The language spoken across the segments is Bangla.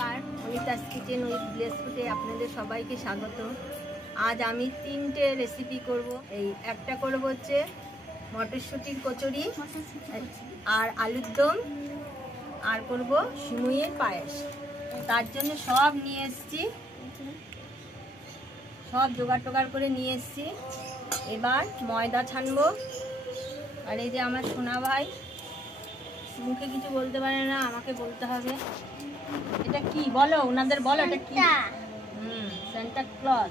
নমস্কার, অনিতাস কিচেন উইথ ব্লেসফুডে আপনাদের সবাইকে স্বাগত। আজ আমি 3টে রেসিপি করব। একটা করব হচ্ছে মটরশুঁটির কচুরি আর আলুর দম, আর করব সিমুইয়ের পায়েস। তার জন্য সব নিয়ে এসেছি, সব জোগাড় টোগাড় করে নিয়ে এসেছি। এবার ময়দা ছানবো। আর এই যে আমার সোনা ভাই মুখে কিছু বলতে পারে না, আমাকে বলতে হবে। এটা কি বলো, ওনাদের বলো এটা কি? Santa Claus.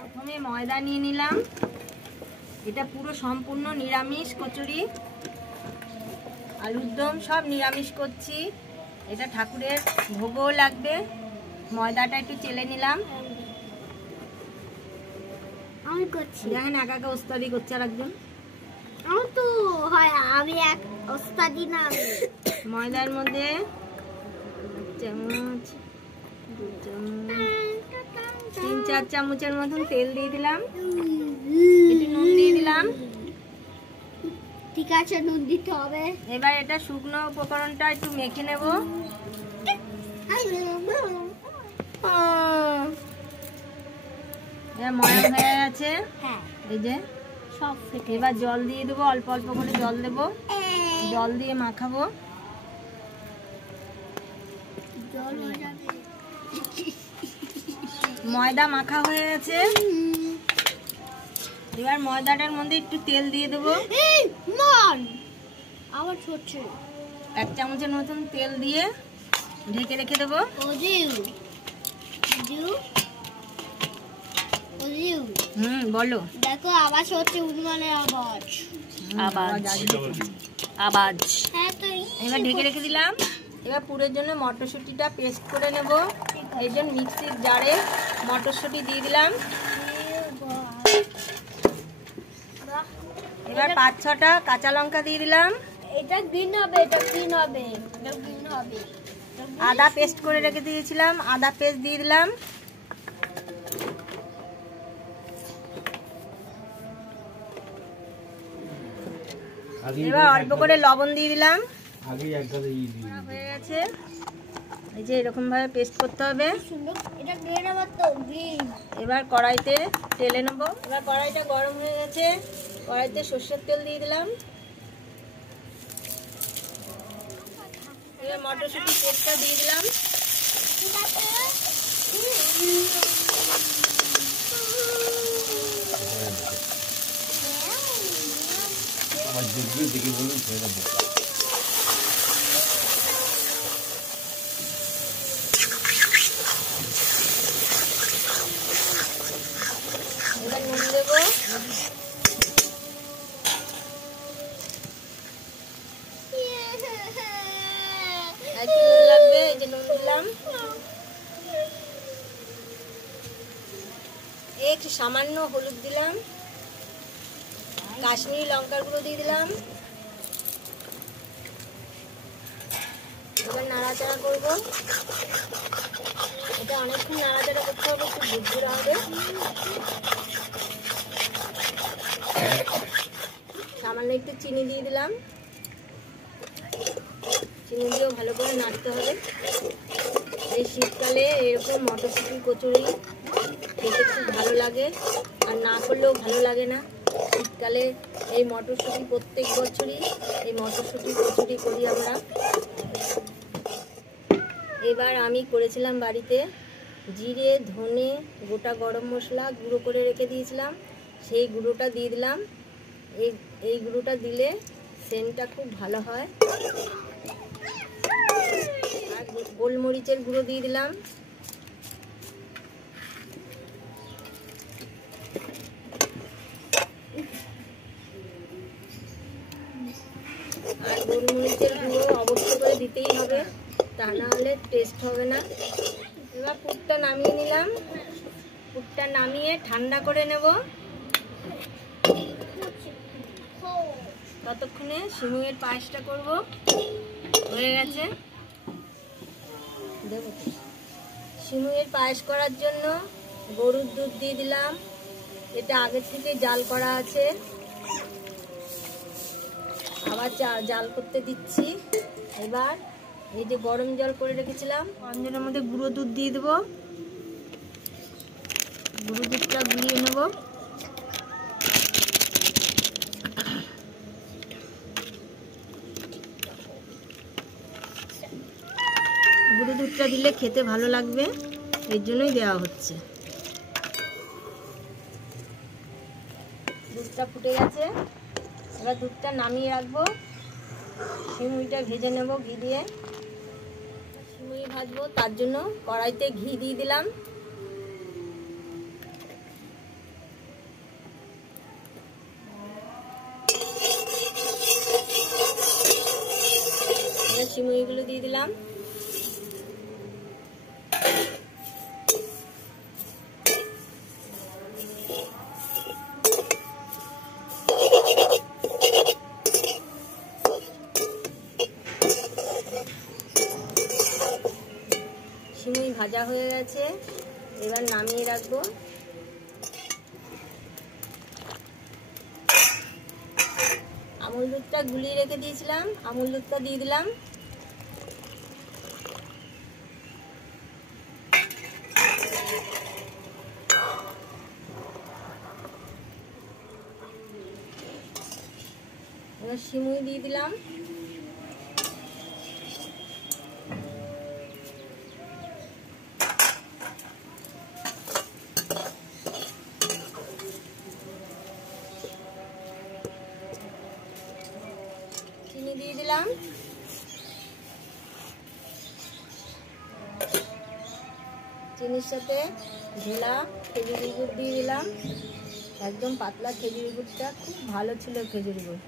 প্রথমে ময়দা নিয়ে নিলাম। এটা পুরো সম্পূর্ণ নিরামিষ কচুরি, আলুর দম সব নিরামিষ করছি। এটা ঠাকুরের ভোগও লাগবে। ময়দাটা একটু চেলে নিলাম। আমি করছি, দেখেন একা একা ওস্তাদি করছে আর একজন। তো হয় আমি এক ওস্তাদি না। ময়দার মধ্যে চামচ 3-4 চামচের মতন তেল দিয়ে দিলাম, একটু নুন দিয়ে দিলাম। ঠিক আছে, নুন দিতে হবে। এবার এটা শুকনো উপকরণটা একটু মেখে নেব। ময়ম হয়ে গেছে। এই যে সব এবার জল দিয়ে দেবো, অল্প অল্প করে জল দেবো। জল দিয়ে মাখাবো। ময়দা মাখা হয়ে গেছে। এবার ময়দাটার মধ্যে একটু তেল দিয়ে দেবো। আবার ছোটছে 1 চামচের মতন তেল দিয়ে ঢেকে রেখে দেবো। বলো। দেখো আওয়াজ হচ্ছে, উন্মানের আওয়াজ। আওয়াজ। হ্যাঁ, তো এবার ঢেকে রেখে দিলাম। এবার পুরের জন্য মটরশুঁটিটা পেস্ট করে নেব। এই জন্য মিক্সির জারে মটরশুঁটি দিয়ে দিলাম। এবার 5-6টা কাঁচা লঙ্কা দিয়ে দিলাম। এটা গ্রিন হবে, এটা গ্রিন হবে, এটা গ্রিন হবে। আদা পেস্ট করে রেখে দিয়েছিলাম, আদা পেস্ট দিয়ে দিলাম। এবার অল্প করে লবণ দিয়ে দিলাম। হয়ে গেছে। এই যে এরকম ভাবে পেস্ট করতে হবে। এটা গ্রিন হবে তো গ্রিন। এবার কড়াইতে তেলে নেব। এবার কড়াইটা গরম হয়ে গেছে, কড়াইতে সরষের তেল দিয়ে দিলাম। এবার মটরশুঁটি পেস্টটা দিয়ে দিলাম। এবার নুন দেবো। একটু নুন লাগবে, এই যে নুন দিলাম। একটু সামান্য হলুদ দিলাম। কাশ্মীরি লঙ্কার গুঁড়ো দিয়ে দিলাম। এবার নাড়াচাড়া করবো। এটা অনেকক্ষণ নাড়াচাড়া করতে হবে, একটু ঝুরঝুরে হবে। সামান্য একটু চিনি দিয়ে দিলাম। চিনি দিয়েও ভালো করে নাড়তে হবে। এই শীতকালে এরকম মটরশুঁটি কচুরি খেতে খুব ভালো লাগে, আর না করলেও ভালো লাগে না। শীতকালে এই মটরশুঁটি প্রত্যেক বছরই এই মটরশুঁটি কচুরি করি আমরা। এবার আমি করেছিলাম বাড়িতে জিরে, ধনে, গোটা গরম মশলা গুঁড়ো করে রেখে দিয়েছিলাম, সেই গুঁড়োটা দিয়ে দিলাম। এই গুঁড়োটা দিলে সেন্টটা খুব ভালো হয়। আর গোলমরিচের গুঁড়ো দিয়ে দিলাম। আর গোলমরিচের গুঁড়ো অবশ্যই করে দিতেই হবে, তা না হলে টেস্ট হবে না। এবার পুরটা নামিয়ে নিলাম। পুরটা নামিয়ে ঠান্ডা করে নেব। ততক্ষণে সিমুইয়ের পায়েসটা করব। হয়ে গেছে। দেব সিমুইয়ের পায়েস করার জন্য গরুর দুধ দিয়ে দিলাম। এটা আগে থেকে জাল করা আছে। আবার জাল করতে দিচ্ছি। এবার এই যে গরম জল করে রেখেছিলাম, গরম জলের মধ্যে গুঁড়ো দুধ দিয়ে দেবো। গুঁড়ো দুধটা গুলিয়ে নেব। গুঁড়ো দুধটা দিলে খেতে ভালো লাগবে, এর জন্যই দেওয়া হচ্ছে। দুধটা ফুটে গেছে, এবার দুধটা নামিয়ে রাখবো। সিমুইটা ভেজে নেব ঘি দিয়ে। সিমুই ভাজবো, তার জন্য কড়াইতে ঘি দিয়ে দিলাম। সিমুইগুলো দিয়ে দিলাম। সিমুই ভাজা হয়ে গেছে, এবার নামিয়ে রাখবো। আমুল দুধটা গুলিয়ে রেখে দিয়েছিলাম, আমুল দুধটা দিয়ে দিলাম। এবার সিমুই দিয়ে দিলাম। চিনি দিয়ে দিলাম। চিনির সাথে ঢেলা খেজুরি গুড় দিয়ে দিলাম। একদম পাতলা খেজুরি গুড়টা, খুব ভালো ছিল খেজুরি গুড়।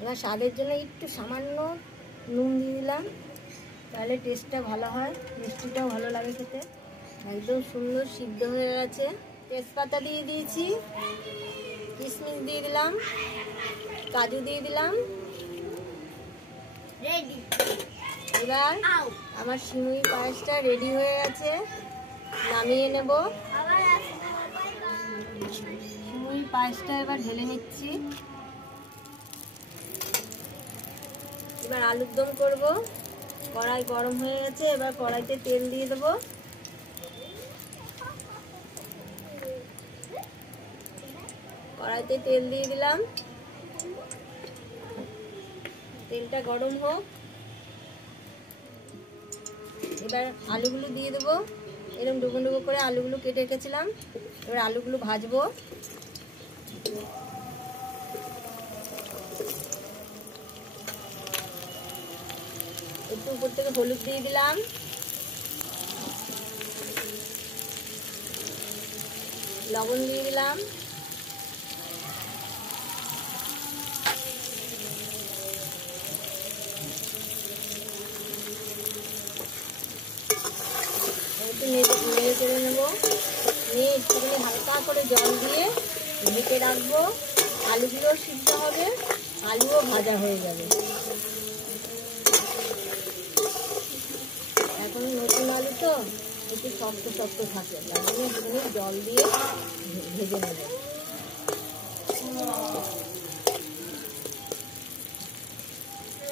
এবার স্বাদের জন্য একটু সামান্য নুন দিয়ে দিলাম, তাহলে টেস্টটা ভালো হয়, মিষ্টিটাও ভালো লাগে খেতে। একদম সুন্দর সিদ্ধ হয়ে গেছে। তেজপাতা দিয়ে দিয়েছি, কিশমিশ দিয়ে দিলাম, কাজু দিয়ে দিলাম। এবার আমার সিমুই পায়েসটা রেডি হয়ে গেছে, নামিয়ে নেব। সিমুই পায়েসটা এবার ঢেলে নিচ্ছি। এবার আলুর দম করব। কড়াই গরম হয়ে গেছে, এবার কড়াইতে তেল দিয়ে দেবো। কড়াইতে তেল দিয়ে দিলাম, তেলটা গরম হোক। এবার আলুগুলো দিয়ে দেবো। এরকম ডুবো ডুবো করে আলুগুলো কেটে রেখেছিলাম, এবার আলুগুলো ভাজবো। একটু উপর থেকে হলুদ দিয়ে দিলাম, লবণ দিয়ে দিলাম, একটু নেড়ে চেড়ে নেবো। নিয়ে একটুখানি হালকা করে জল দিয়ে ঢেকে রাখবো। আলুগুলোও সিদ্ধ হবে, আলুও ভাজা হয়ে যাবে। এখন নতুন আলু তো একটু শক্ত শক্ত থাকে, তার জন্য একটুখানি জল দিয়ে ভেজে নেব।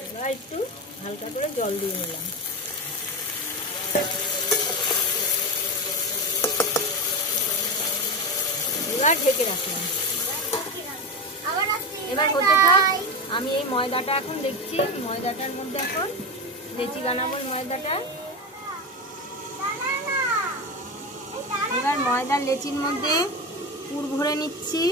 এবার একটু হালকা করে জল দিয়ে নিলাম। এবার ঢেকে রাখলাম। এবার হতে থাক। আমি এই ময়দাটা এখন দেখছি, ময়দাটার মধ্যে এখন লেচি বানাবো। ময়দাটা এবার ময়দার লেচির মধ্যে পুর ভরে নিচ্ছি।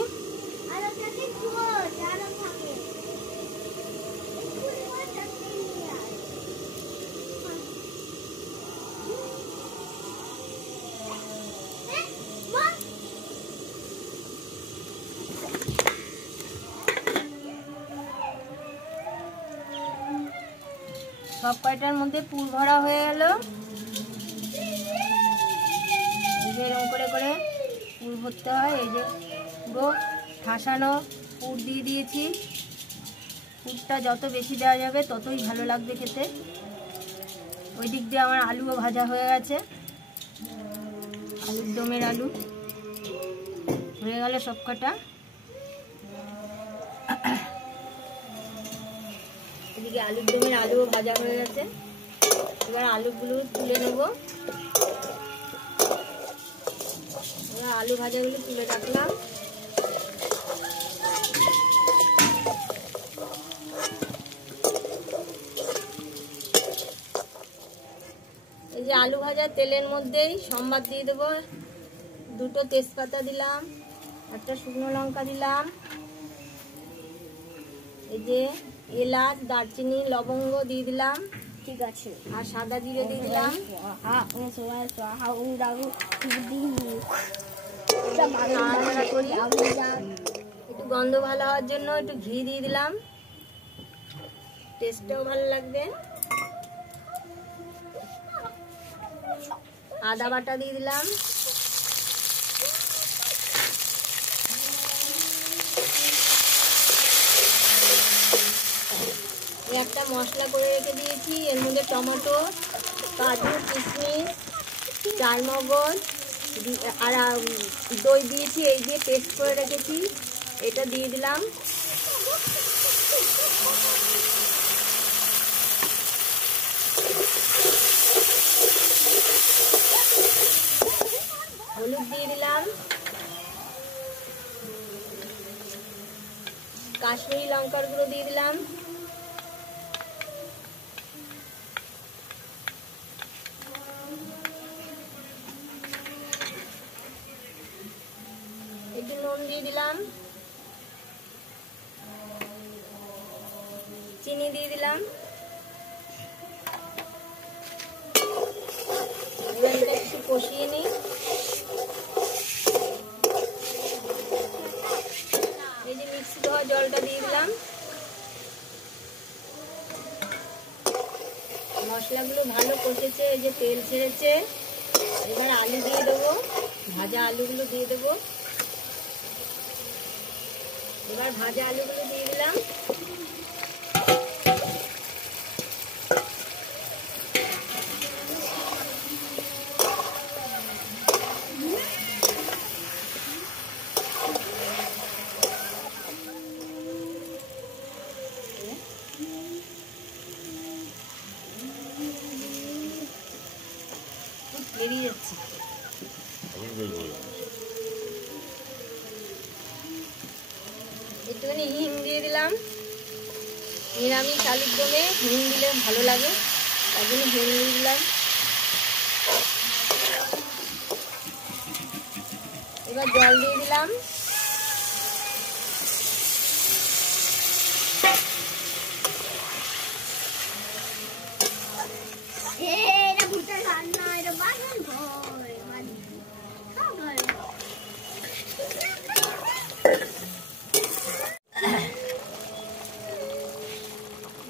সব কয়টার মধ্যে পুর ভরা হয়ে গেল। এরকম করে করে পুর ভরতে হয়। এই যে পুরো ঠাসানো পুর দিয়ে দিয়েছি। পুরটা যত বেশি দেওয়া যাবে ততই ভালো লাগবে খেতে। ওই দিক দিয়ে আমার আলুও ভাজা হয়ে গেছে, আলুর দমের আলু হয়ে গেল সব কটা। এদিকে আলুর দমের আলুও ভাজা হয়ে গেছে, এবার আলুগুলো তুলে নেব। এবার আলু ভাজাগুলো তুলে রাখলাম। এই যে আলু ভাজা তেলের মধ্যেই সম্বাদ দিয়ে দেবো। দুটো তেজপাতা দিলাম, একটা শুকনো লঙ্কা দিলাম, এই যে এলাচ, দারচিনি, লবঙ্গ দিয়ে দিলাম, ঠিক আছে, আর সাদা জিরে দিয়ে দিলাম। একটু গন্ধ ভালো হওয়ার জন্য একটু ঘি দিয়ে দিলাম, টেস্টটাও ভালো লাগবে। আদা বাটা দিয়ে দিলাম, একটা মশলা করে রেখে দিয়েছি, এর মধ্যে টমেটো, কাজু, কিশমিশ, চারমগজ আর দই দিয়েছি, এই দিয়ে পেস্ট করে রেখেছি, এটা দিয়ে দিলাম। হলুদ দিয়ে দিলাম, কাশ্মীরি লঙ্কার গুঁড়ো দিয়ে দিলাম, একটু নুন দিয়ে দিলাম, চিনি দিয়ে দিলাম। এবার এটা একটু কষিয়ে নিই। এই যে মিক্সি ধোয়া জলটা দিয়ে দিলাম। মশলাগুলো ভালো কষেছে, এই যে তেল ছেড়েছে। এবার আলু দিয়ে দেবো, ভাজা আলুগুলো দিয়ে দেবো। এবার ভাজা আলুগুলো দিয়ে দিলাম। বেরিয়ে যাচ্ছে। একটুখানি হিং দিয়ে দিলাম, নিরামিষ আলুর দমে হিং দিলে ভালো লাগে, তার জন্য হিং দিয়ে দিলাম। এবার জল দিয়ে দিলাম।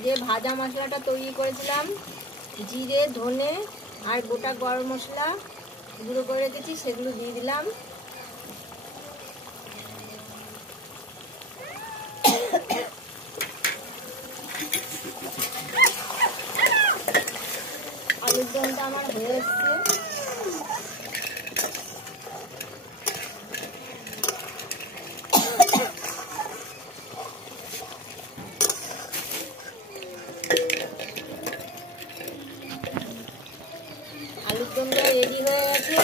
যে ভাজা মশলাটা তৈরি করেছিলাম, জিরে, ধনে আর গোটা গরম মশলা গুঁড়ো করে রেখেছি, সেগুলো দিয়ে দিলাম। আলুর দমটা আমার হয়ে এসছে। আলুর দমটা রেডি হয়ে গেছে।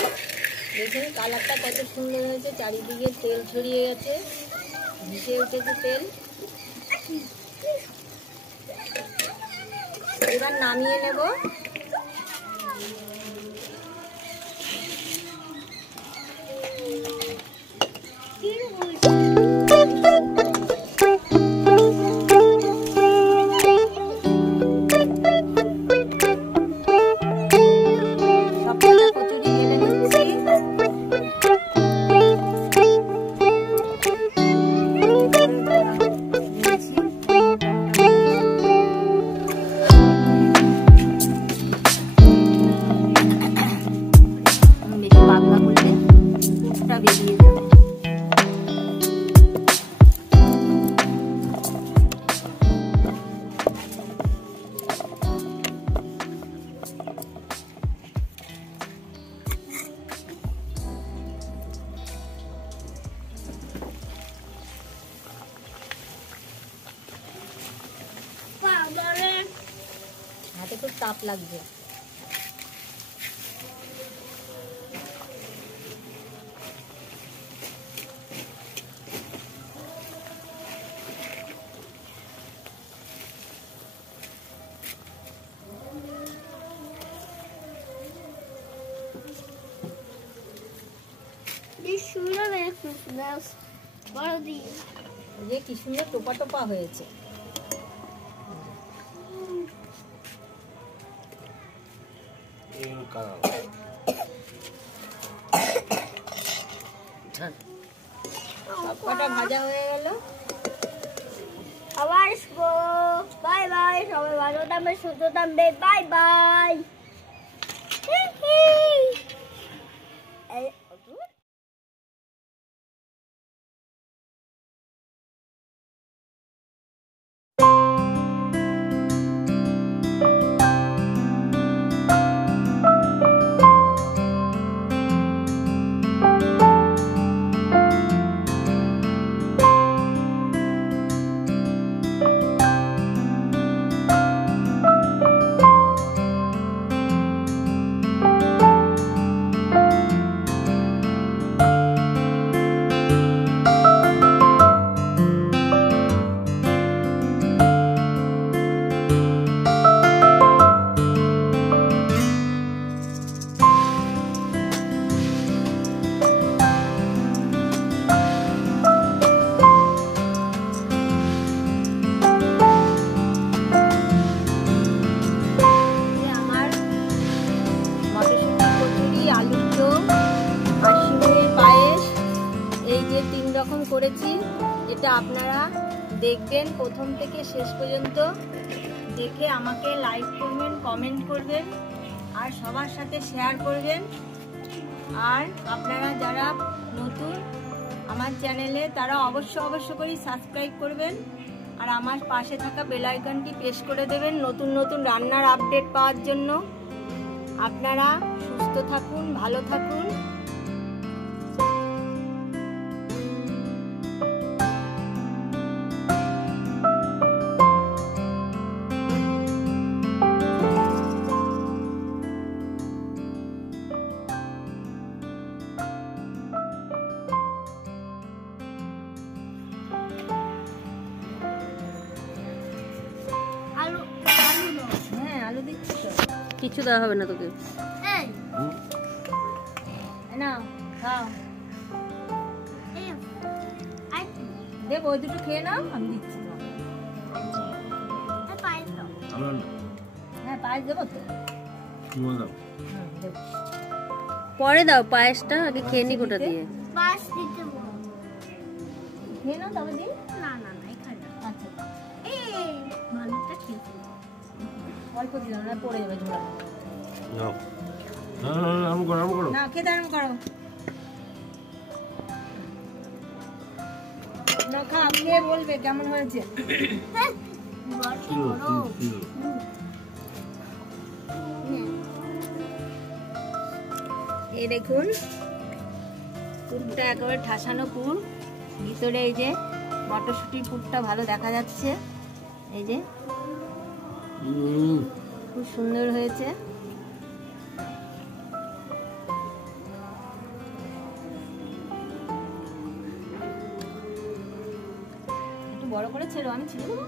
দেখুন কালারটা কত সুন্দর হয়েছে, চারিদিকে তেল ছড়িয়ে গেছে, ভেসে উঠেছে তেল। এবার নামিয়ে নেব। হাতে খুব তাপ লাগছে। যে কি সুন্দর টোপা টোপা হয়েছে। সবকটা ভাজা হয়ে গেল। আবার আসবো। বাই বাই, সবাই ভালো থাকবে, সুস্থ থাকবে। Bye bye. করেছি, এটা আপনারা দেখবেন প্রথম থেকে শেষ পর্যন্ত, দেখে আমাকে লাইক করবেন, কমেন্ট করবেন আর সবার সাথে শেয়ার করবেন। আর আপনারা যারা নতুন আমার চ্যানেলে তারা অবশ্য করে সাবস্ক্রাইব করবেন আর আমার পাশে থাকা বেল আইকনটি প্রেস করে দেবেন নতুন নতুন রান্নার আপডেট পাওয়ার জন্য। আপনারা সুস্থ থাকুন, ভালো থাকুন। কিছু দেওয়া হবে না তোকে। না খাও, দেব ওই দুটো খেয়ে নাও, আমি দিচ্ছি। হ্যাঁ পায়েস দেবো তো, পরে দাও পায়েসটা, আগে খেয়ে নি গোটা দিয়ে। খেয়ে নাও তবে দিন। না না না, এখানে আচ্ছা ভালোটা খেয়েছি, অল্প দিলাম না, পড়ে যাবে ঝোলা। না খেতে আরাম করো না, খাও, খেয়ে বলবে কেমন হয়েছে। এই দেখুন পুরটা একেবারে ঠাসানো পুর, ভিতরে এই যে মটরশুঁটির পুরটা ভালো দেখা যাচ্ছে, এই যে খুব সুন্দর হয়েছে। একটু বড় করে ছেড়ো, আমি ছেড়ে দেবো।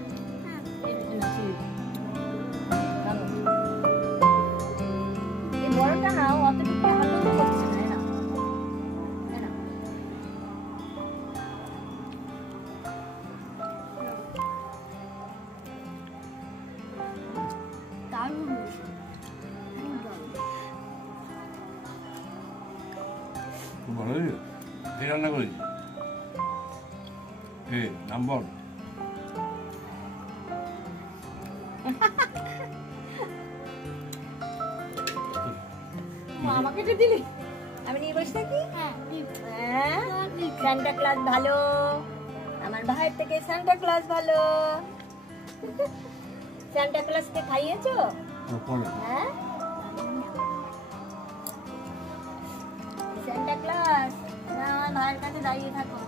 এই বড়টা না অতটুকু হালকা করছে না, এরা এরা দারুণ। ভালো রান্না করেছি, নাম্বার আমাকে তো দিলি, আমি নিয়ে বসে থাকি। সান্টা ক্লজ ভালো, আমার ভাইয়ের থেকে সান্টা ক্লজ ভালো। সান্টা ক্লজকে খাইয়েছো? হ্যাঁ সান্টা ক্লজ, না আমার ভাইয়ের কাছে দাঁড়িয়ে থাকো।